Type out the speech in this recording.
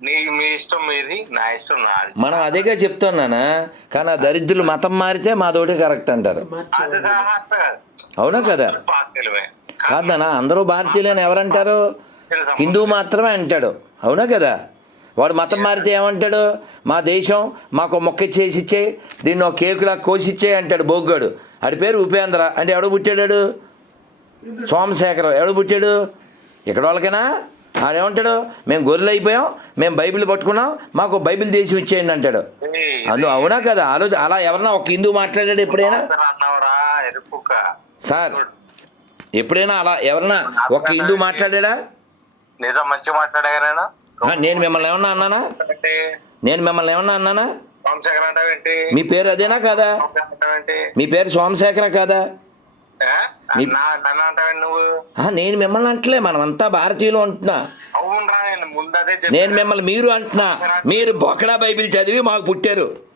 నీ మీ ఇష్టం మీది నా ఇష్టం నాది. మనం అదేగా చెప్తున్నానా కానీ ఆ దరిద్రులు మతం మారితే మాదోటి కరెక్ట్ అంటారు. అది కాదు అవునా కదా? పార్టీలమే కాదనా అందరూ భారతీయులని ఎవరంటారు? హిందూ మాత్రమే అంటాడు. అవునా కదా? వాడు మతం మారితే ఏమంటాడు? మా దేశం మాకు మొక్క చేసి ఇచ్చే దీన్ని ఒక కేకులా కోసిచ్చే అంటాడు బొగ్గాడు. ఆడి పేరు ఉపేంద్ర. అంటే ఎవడు పుట్టాడు సోమశేఖరం ఎవడు పుట్టాడు? ఇక్కడ వాళ్ళకైనా? ఆడేమంటాడు మేము గొర్రెలు అయిపోయాం మేము బైబిల్ పట్టుకున్నాం మాకు బైబిల్ దేశం ఇచ్చేయండి అంటాడు. అందు అవునా కదా? ఆలోచన అలా ఎవరన్నా ఒక హిందూ మాట్లాడాడు ఎప్పుడైనా? సార్ ఎప్పుడైనా అలా ఎవరన్నా ఒక హిందూ మాట్లాడా నిజం మంచి మాట్లాడగానేనా ఆ, నేను మిమ్మల్ని ఏమన్నా అన్నానా? నేను మిమ్మల్ని ఏమన్నా అన్నానా? మీ పేరు అదేనా కాదా? మీ పేరు సోమశేఖర కాదా? నేను మిమ్మల్ని అంటలే మనమంతా భారతీయులు అంటున్నా. నేను మిమ్మల్ని మీరు అంటున్నా. మీరు బొకడా బైబిల్ చదివి మాకు పుట్టారు.